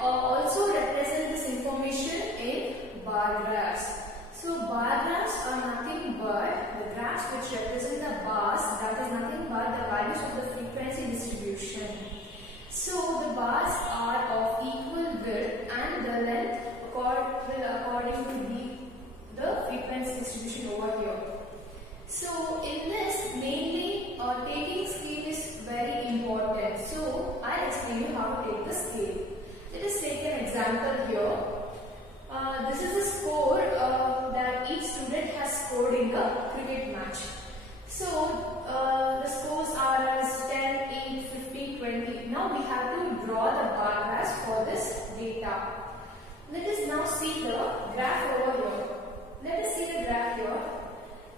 also represent this information in bar graphs. So bar graphs are nothing but the graphs which represent the bars, that is nothing but the values of the frequency distribution. So the bars are of equal width and the length according to the frequency distribution over here. So in this, mainly taking scale is very important. So I'll explain you how to take the scale. Let us take an example here. This is the score that each student has scored in the cricket match. So the scores are as 10, 8, 15, 20. Now we have to draw the bar graphs for this data. Let us now see the graph over here. Let us see the graph here.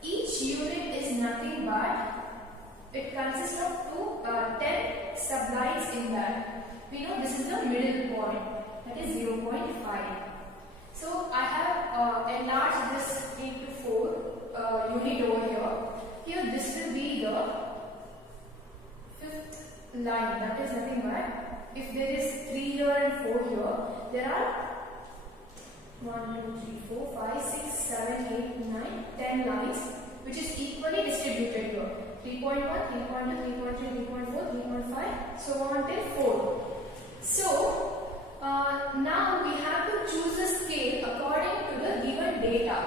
Each unit is nothing but, it consists of 10 sublines in that. We know this is the middle point, that is 0.5. So I have enlarged this into 4 unit over here. Here this will be the 5th line, that is nothing but, if there is 3 here and 4 here, there are 1, 2, 3, 4, 5, 6, 7, 8, 9, 10 lines which is equally distributed here. 3.1, 3.2, 3.3, 3.4, 3.5, so on till 4. So now we have to choose a scale according to the given data.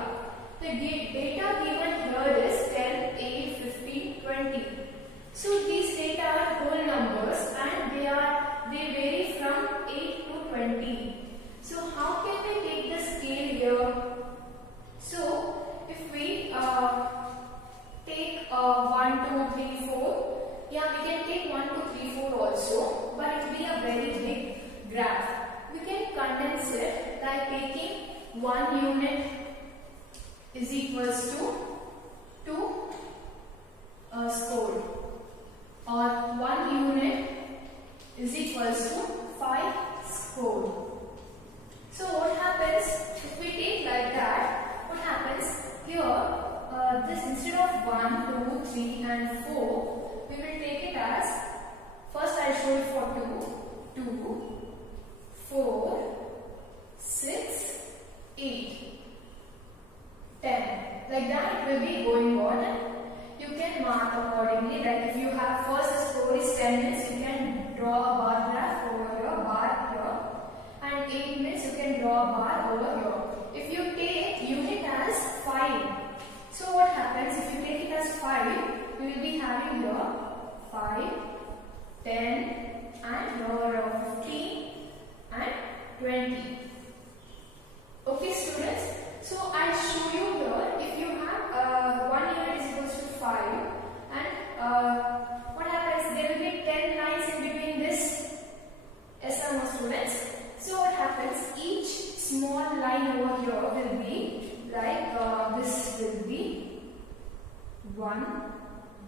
The data given here is 10, 8, 15, 20. So these data are whole numbers and they vary from 8 to 20. So how can we take the scale here? So if we take 1, 2, 3, 4, yeah, we can take 1, 2, 3, 4 also, but it will be a very big graph. We can condense it by taking 1 unit is equals to 2 scored, or 1 unit is equals to 5 scored. So what happens if we take like that? What happens here? This instead of 1, 2, 3 and 4, we will take it as, first I will show you for 2, 4, 6, 8, 10. Like that it will be going on. You can mark accordingly. Like if you have first score is 10 minutes, you can draw a bar graph over here, bar here, and 8 minutes you can draw a bar over here. If you take unit as 5, so what happens if you take it as 5, you will be having here 5, 10 and here 15 and 20. Okay students, so I show you here if you have 1 unit is equals to 5 and what happens, there will be 10 lines in between this SMO students. So what happens, each small line over here will be like this will be 1,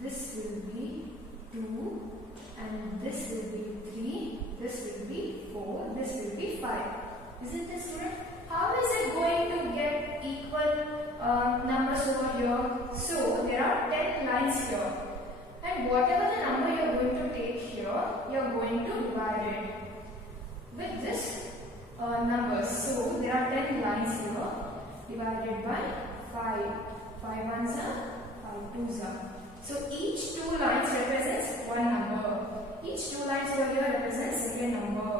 this will be 2 and this will be 3, this will be 4, this will be 5. Isn't this student? How is it going to get equal numbers over here? So there are 10 lines here, and whatever the number you are going to take here, you are going to divide it with this numbers. So there are 10 lines here divided by 5. 5 ones are, 5 twos are. So each 2 lines represents one number. Each 2 lines over here represents a number,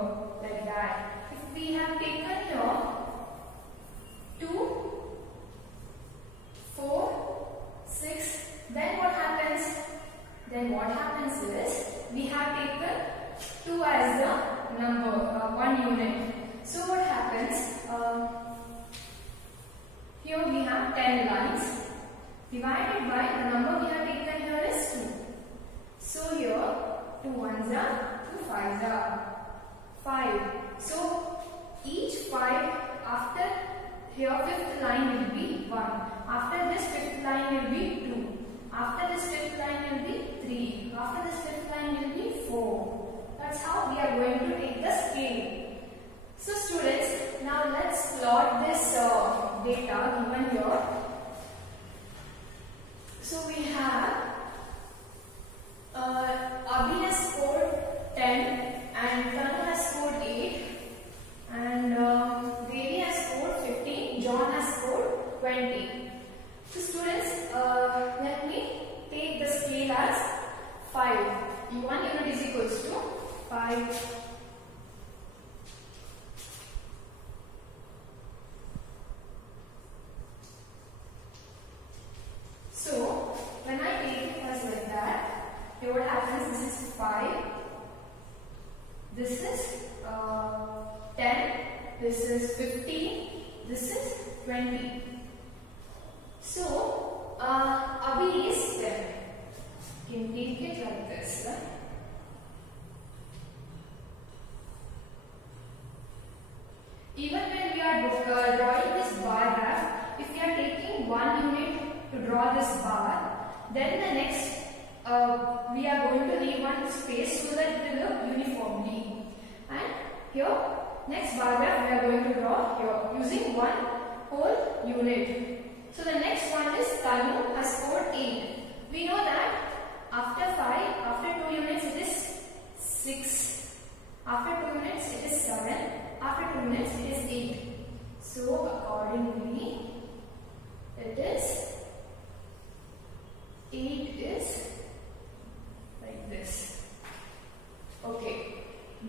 like that. If we have taken here 2, 4, 6, then what happens? Then what happens is we have taken 2 as the number, 1 unit. So what happens? Here we have 10 lines divided by the number we have taken here is 2. So here 2 ones are, 2 fives are 5. So each 5 after here 5th line will be 1. After this 5th line will be 2. After this 5th line will be 3. After this 5th line will be 4. That's how we are going to take the scale. So students, now let's plot this data given here. So we have Abhi has scored 10 and Tanu has scored 8 5. So when I take it as like that, here what happens, this is 5, this is 10, this is 15, this is 20. So Abhi is 10. You can take it like this, right? Even when we are drawing this bar graph, if we are taking 1 unit to draw this bar, then the next we are going to leave one space so that it will look uniformly. And here, next bar graph we are going to draw here using one whole unit. So the next one is Tanu has scored 8. We know that after 5, after 2 units it is 6. After 2 units it is 7. After 2 minutes it is 8. So accordingly it is 8 is like this. Okay.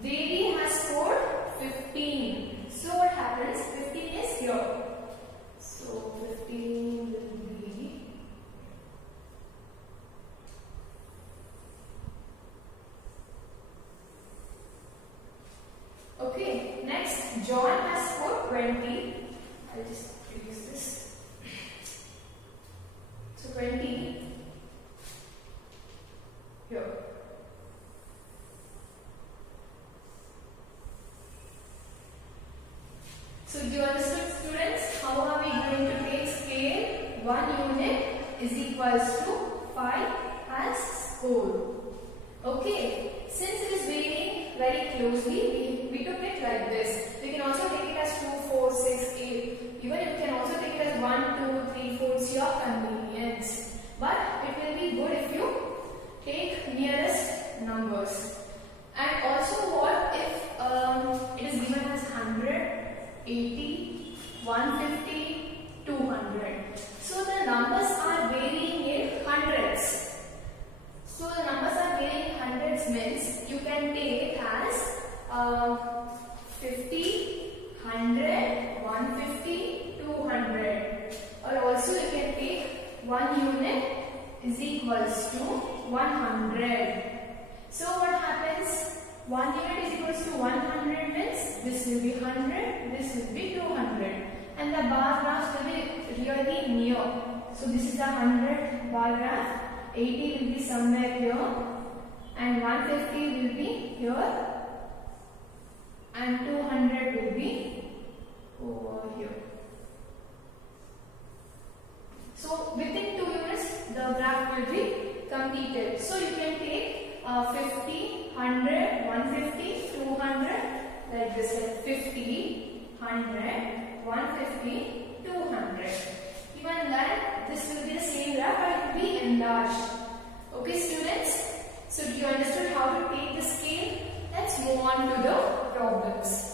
Devi has scored 15. So what happens? 15 is here. So 15 will be okay. Next, John has scored 20. I'll just erase this. So 20 here. So do you understand, students? How are we going to take scale? 1 unit is equals to 5 as score. Okay. Since it is varying very closely, we took it like this. We can also take it as 2, 4, 6, 8. Even you can also take it as 1, 2, 3, 4. It's your convenience. But it will be good if you take nearest numbers. And also what if it is given as 100, 80, 150, 200. So the numbers are varying in hundreds. So the numbers are varying in hundreds means you can take it as 50, 100, 150, 200. Or also you can take 1 unit is equals to 100. So what happens? 1 unit is equals to 100 means this will be 100, this will be 200. And the bar graphs will be really near. So this is the 100 bar graph, 80 will be somewhere here, and 150 will be here, and 200 will be over here. So within 2 units the graph will be completed. So you can take 50, 100, 150, 200 like this, like 50, 100, 150, 200. Even then this will be the same graph but it will be enlarged. Okay students, so do you understand how to take the scale? Let's move on to the problems.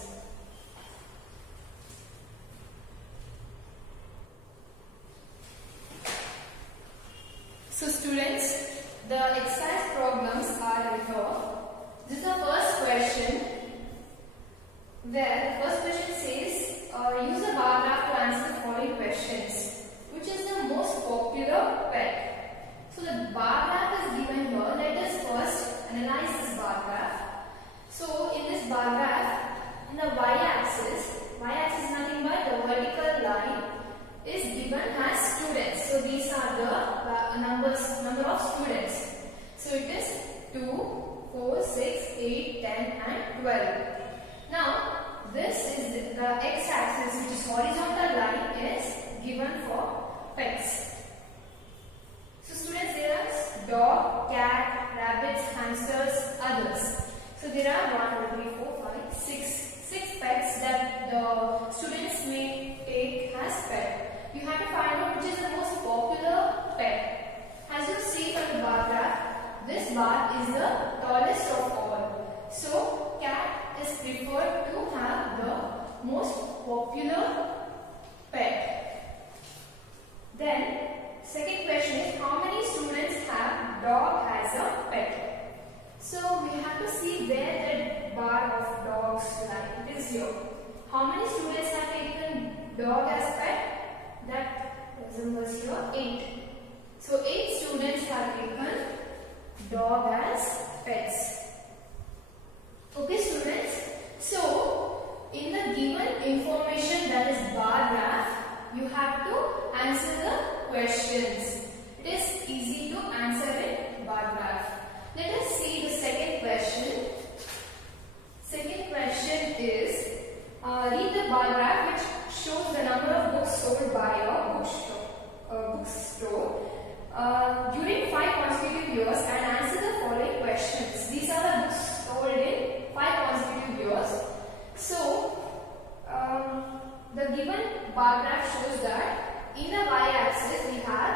So students, the exercise problems are here. This is the first question, where the first question says use a bar graph to answer the following questions. Which is the most popular pet? So the bar graph is given here. Let us first analyze this bar graph. So in this bar graph, in the y-axis is nothing but the vertical line is given as students. So these are the number of students. So it is 2, 4, 6, 8, 10 and 12. Now this is the x-axis, which is horizontal line, is given for pets. So students, there are dog, cat, rabbits, hamsters, others. So there are 1, 2, 3, 4, 5, 6 pets that the students may take as pet. You have to find out which is the most popular pet. As you see from the bar graph, this bar is the tallest of all. So cat is preferred to have the most popular pet. Then second question is, how many students have dog as a pet? So we have to see where the bar of dogs lie. It is here. How many students have taken dog as pet? That resembles here 8. So 8 students have taken dog as pets. Okay students. So in the given information, that is bar graph, you have to answer the questions. It is easy to answer in bar graph. Let us see the second question. Second question is, read the bar graph which shows the number of books sold by a bookstore during 5 consecutive years and answer the following questions. These are the books sold in 5 consecutive years. So, the given bar graph shows that in the y-axis we have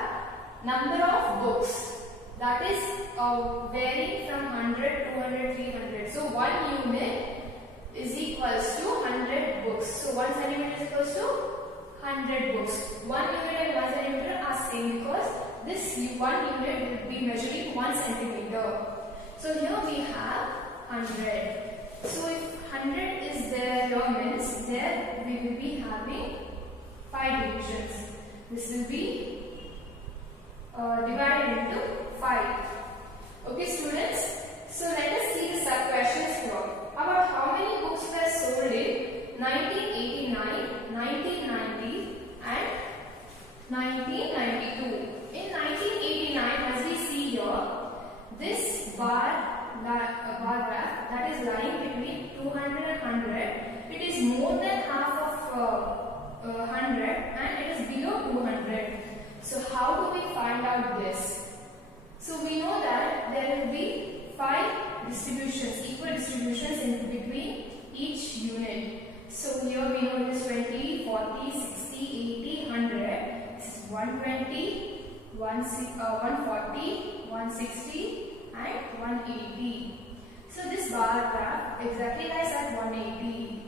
number of books. That is varying from 100, 200, 300. So 1 unit is equals to 100 books. So 1 centimeter is equals to 100 books. 1 unit and 1 centimeter are same because this 1 unit will be measuring 1 centimeter. So here we have 100. So if 100 is there here means there we will be having 5 divisions. This will be divided into 5. Okay students, so let us see the sub questions here. About how many books were sold in 1989, 1990 and 1992. In 1989, as we see here, this bar graph that is lying between 200 and 100, it is more than half of 100 and it is below 200. So how do we find out this? So we know that there will be 5 distributions, equal distributions in between each unit. So here we know it is 20, 40, 60, 80, 100. This is 120, 140, 160 and 180. So this bar graph exactly lies at 180.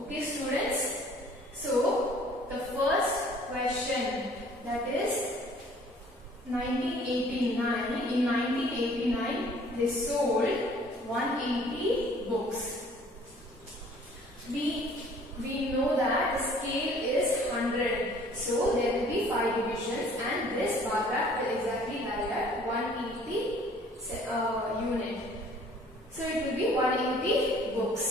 Okay students. So the first question, that is 1989. In 1989 they sold 180 books. We know that the scale is 100. So there will be 5 divisions and this bar graph will exactly lie at 180 unit. So it will be 180 books.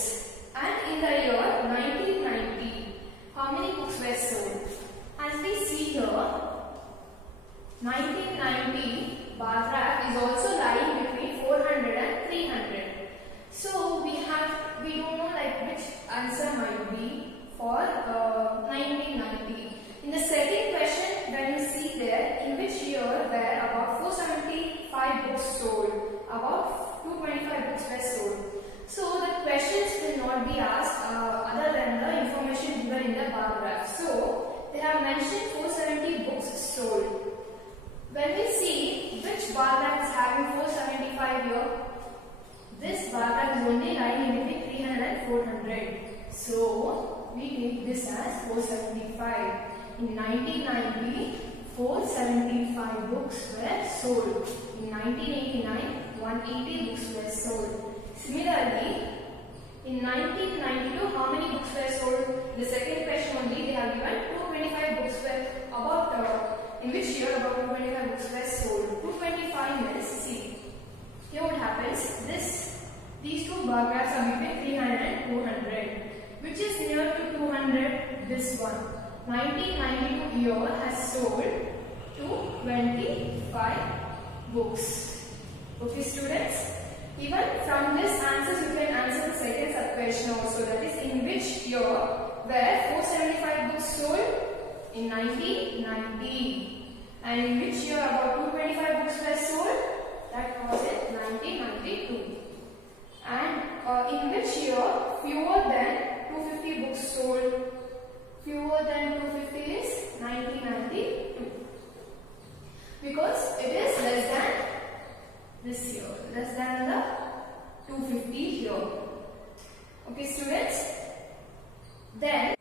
And in the year 1990, how many books were sold? As we see here, 1990 bar graph is also lying between 400 and 300. So we don't know like which answer might be for 1990. In the second question, when you see there, in which year were about 475 books sold, about 225 books were sold. So the questions will not be asked other than the information given in the bar graph. So they have mentioned 470 books sold. When we see which bar graph is having 475 here, this bar graph is only lying in between 300 and 400. So we take this as 475. In 1990, 475 books were sold. In 1989, 180 books were sold. Similarly, in 1992, how many books were sold? The second question only, they have given 225 books were about, in which year about 225 books were sold. 225 means, see, here what happens, these two bar graphs are between 300 and 200. Which is near to 200? This one. 1992 year has sold 225 books. Okay students? Even from this answers you can answer the second sub question also, that is in which year were 475 books sold? In 1990. And in which year about 225 books were sold? That was in 1992. And in which year fewer than 250 books sold? Fewer than 250 is 1992. Because it is less than this year, less than the 250 here. Okay students? Then,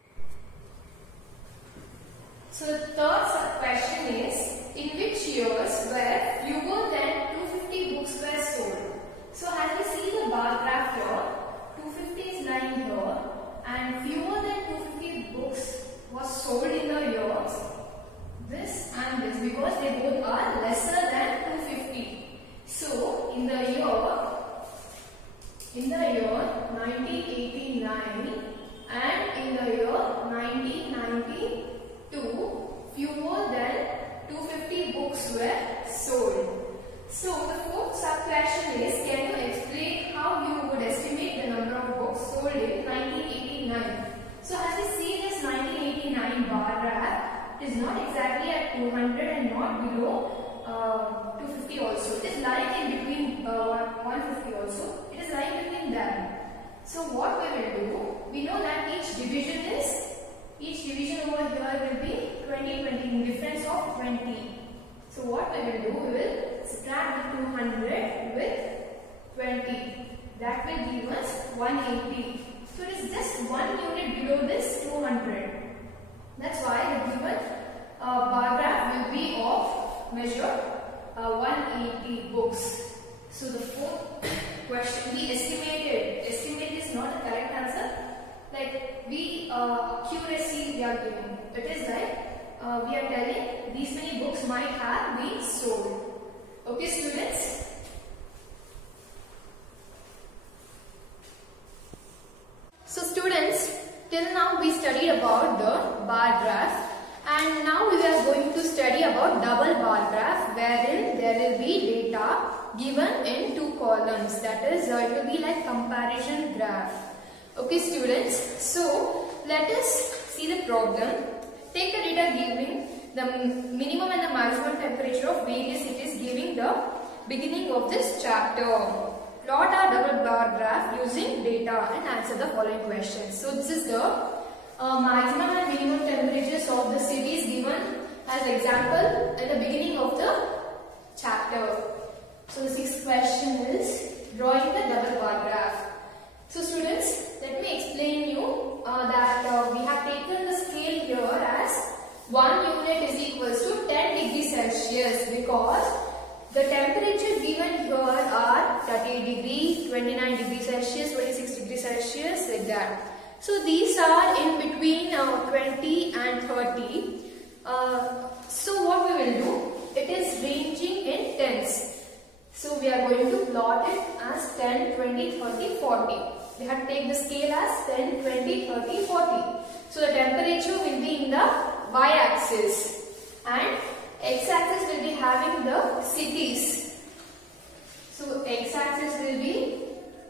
so the third sub question is, in which years were fewer than 250 books were sold? So as It is not exactly at 200 and not below 250 also. It is lying in between 150 also. It is lying between them. So what we will do, we know that each division over here will be 20, difference of 20. So what we will do, we will subtract the 200 with 20. That will give us 180. So it is just 1 unit below this 200. That's why the given bar graph will be of measure 180 books. So the fourth question, we estimated. Estimate is not the correct answer. Like accuracy we are giving. It is like we are telling these many books might have been sold. Okay, students. So students, till now we studied about the bar graph, and now we are going to study about double bar graph, wherein there will be data given in 2 columns. That is, it will be like comparison graph. Okay students, so let us see the problem. Take the data giving the minimum and the maximum temperature of various cities giving the beginning of this chapter. Plot our double bar graph using data and answer the following questions. So this is the maximum and minimum temperatures of the cities given as example at the beginning of the chapter. So the 6th question is drawing the double bar graph. So students, let me explain you that we have taken the scale here as 1 unit is equals to 10 degrees Celsius, because the temperature given here are 38 degree, 29 degrees Celsius, 26 degrees Celsius, like that. So these are in between 20 and 30. So what we will do, it is ranging in tens. So we are going to plot it as 10, 20, 30, 40. We have to take the scale as 10, 20, 30, 40. So the temperature will be in the y-axis and x-axis will be having the cities. So x-axis will be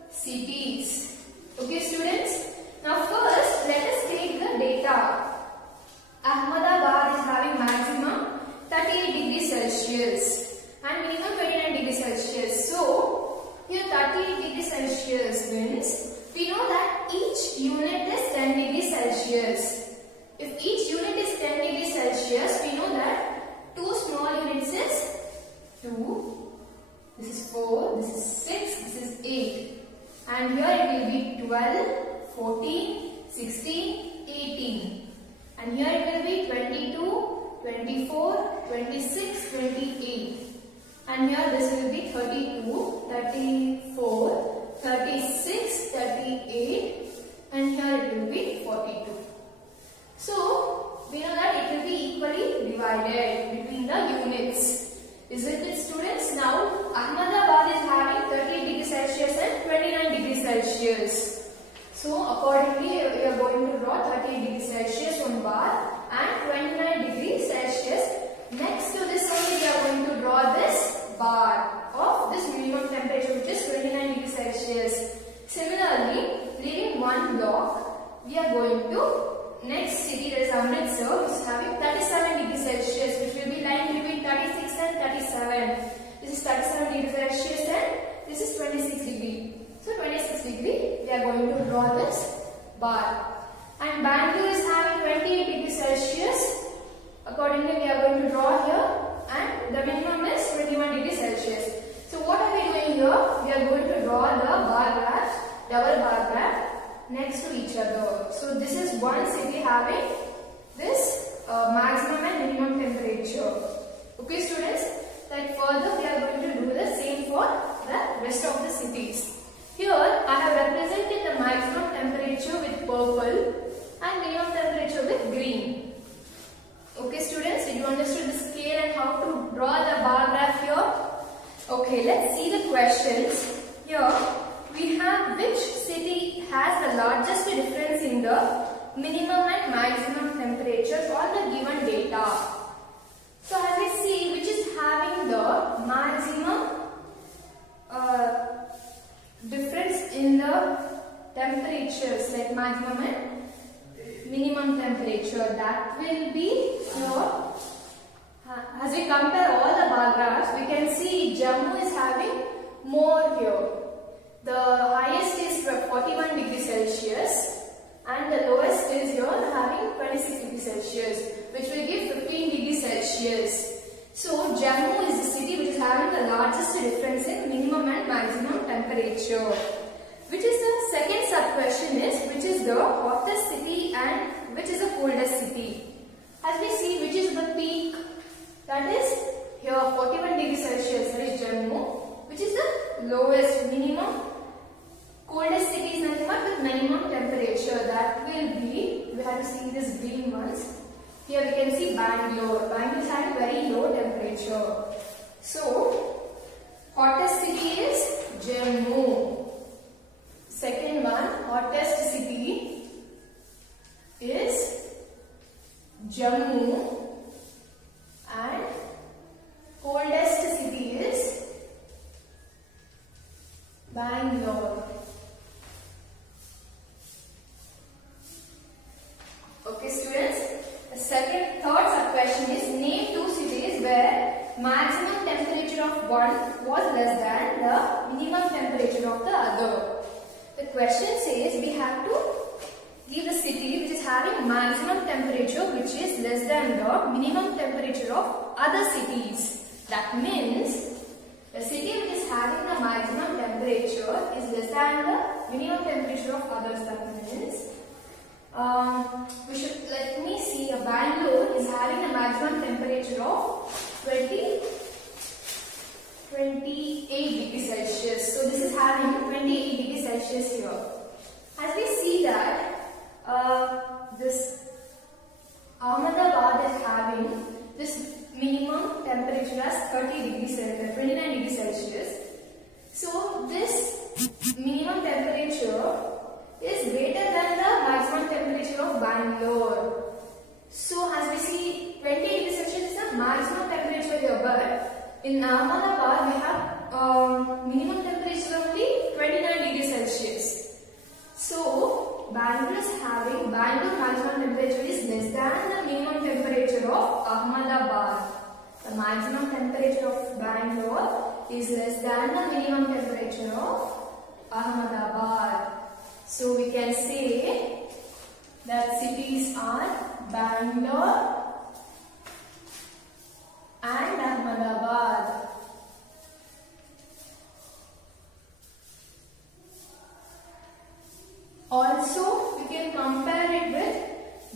cities. Okay students. Now first let us take the data. Ahmedabad is having maximum 38 degrees Celsius and minimum 29 degrees Celsius. So here 38 degrees Celsius means we know that each unit is 10 degrees Celsius. If each unit is 10 degrees Celsius, we know that 2 small units is 2, this is 4, this is 6, this is 8. And here it will be 12, 14, 16, 18. And here it will be 22, 24, 26, 28. And here this will be 32, 34, 36, 38. And here it will be 42. So, we know that it will be equally divided between the units. Isn't it students? Now, Ahmedabad is having 38 degrees Celsius and 29 degrees Celsius. So, accordingly, we are going to draw 38 degrees Celsius on bar and 29 degrees Celsius. Next to this only, we are going to draw this bar of this minimum temperature, which is 29 degrees Celsius. Similarly, leaving one block, we are going to next city, that is Amritsar, which is having 37 degrees Celsius, which will be lying between 36 and 37. This is 37 degrees Celsius and this is 26 degree. So 26 degree, we are going to draw this bar. And Bangalore is having 28 degrees Celsius. Accordingly, we are going to draw here, and the minimum is 21 degrees Celsius. So what are we doing here? We are going to draw the bar graph, double bar graph, next to each other. So this is one city having this maximum and minimum temperature. Okay students, like further we are going to do the same for the rest of the cities. Here I have represented the maximum temperature with purple and minimum temperature with green. Okay students, did you understand the scale and how to draw the bar graph here? Okay, let's see the questions. Here we have which city has the largest difference in the minimum and maximum temperatures on the given data. So as we see, which is having the maximum difference in the temperatures, like maximum and minimum minimum temperature. That will be here. As we compare all the bar graphs, we can see Jammu is having more here. The highest is 41 degrees Celsius and the lowest is here having 26 degrees Celsius, which will give 15 degrees Celsius. So Jammu is the city which is having the largest difference in minimum and maximum temperature. Which is the second sub question is, which is the hottest city and which is the coldest city. As we see, which is the peak, that is here 41 degrees Celsius, that is Jammu. Which is the lowest minimum, coldest city is nothing but with minimum temperature. That will be, we have to see this green ones. Here we can see Bangalore. Bangalore is having very low temperature. So, hottest city is Jammu. Second one, hottest city is Jammu and coldest city is Bangalore. Okay students, the third sub question is, name two cities where maximum temperature of one was less than the minimum temperature of the other. The question says we have to give the city which is having maximum temperature which is less than the minimum temperature of other cities. That means the city which is having the maximum temperature is less than the minimum temperature of others. That means let me see, Bangalore is having a maximum temperature of 28 degrees Celsius. So this is having 28 degrees Celsius here. As we see that this Ahmedabad is having this minimum temperature as 29 degrees Celsius. So this minimum temperature is greater than the maximum temperature of Bangalore. So as we see, 20 degrees Celsius is the maximum temperature here, but in Ahmedabad we have minimum temperature only 29 degrees Celsius. So Bangalore maximum temperature is less than the minimum temperature of Ahmedabad. The maximum temperature of Bangalore is less than the minimum temperature of Ahmedabad. So we can say that cities are Bangalore and Ahmedabad. Also, we can compare it with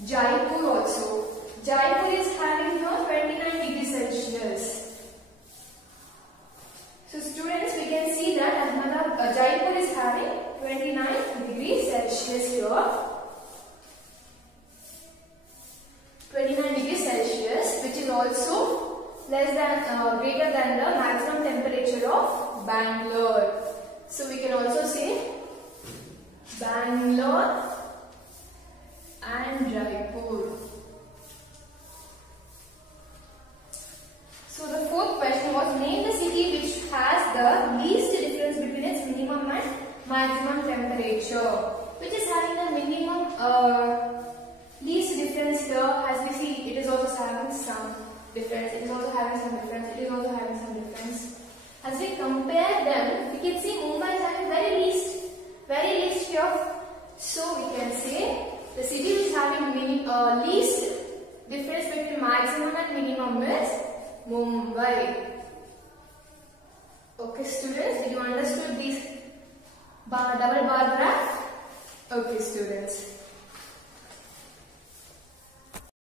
Jaipur also. Jaipur is having here 29 degrees Celsius. So students, we can see that Jaipur is having 29 degrees Celsius here. 29 degrees Celsius, which is also greater than the maximum temperature of Bangalore. So we can also say Bangalore and Jaipur. So the fourth question was, name the city which has the least difference between its minimum and maximum temperature. Which is having the minimum least difference here. As we see, it is also having some difference. It is also having some difference. It is also having some difference. As we compare them, we can see Mumbai is having very least here. So we can say the city which is having least difference between maximum and minimum is Mumbai. Okay students, did you understood this double bar graph? Okay students.